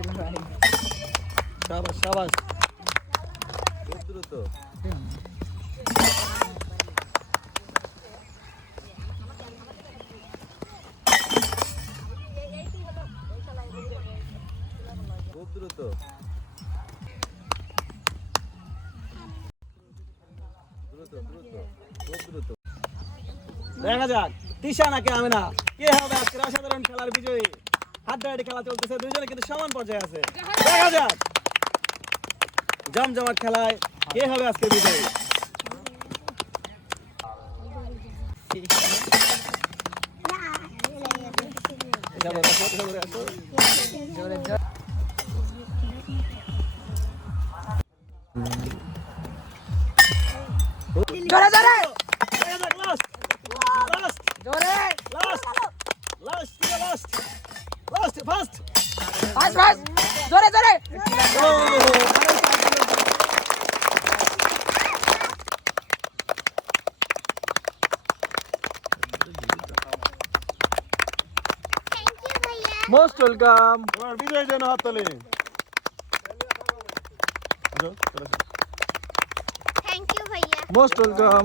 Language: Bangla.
শাবাশ শাবাশ খুব দ্রুত খুব দ্রুত দ্রুত দ্রুত খুব দ্রুত দেখা যাক তিশা নাকি আমি না কে হবে আজকের অসাধারণ খেলার বিজয়ী হাড্ডাহাড্ডি খেলা চলতেছে দুইজনে কিন্তু সমান পর্যায়ে আছে দেখা যাক জমজমাট খেলায় কে হবে আজকে বিজয়ী জোরে জোরে লাস্ট লাস্ট জোরে last last last last first বাস বাস জোরে জোরে মোস্ট ওয়েলকাম তোমার বিজয় যেন হাততালি थैंक यू भैया মোস্ট ওয়েলকাম